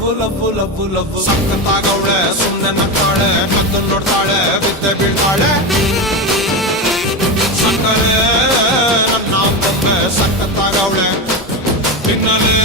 love ಸಕ್ಕತ್ತಾಗವಳೆ ಸುಮ್ಮನೆ ನಗ್ತಾಳೆ ಕದ್ದು ನೋಡ್ತಾಳೆ ಬಿದ್ದೆ ಬೀಳ್ತಾಳೆ ಸಕ್ಕರೆ ನನ್ನ ಬೊಮ್ಮೆ ಸಕ್ಕತ್ತಾಗವಳೆ ಬಿನ್ನಲೆ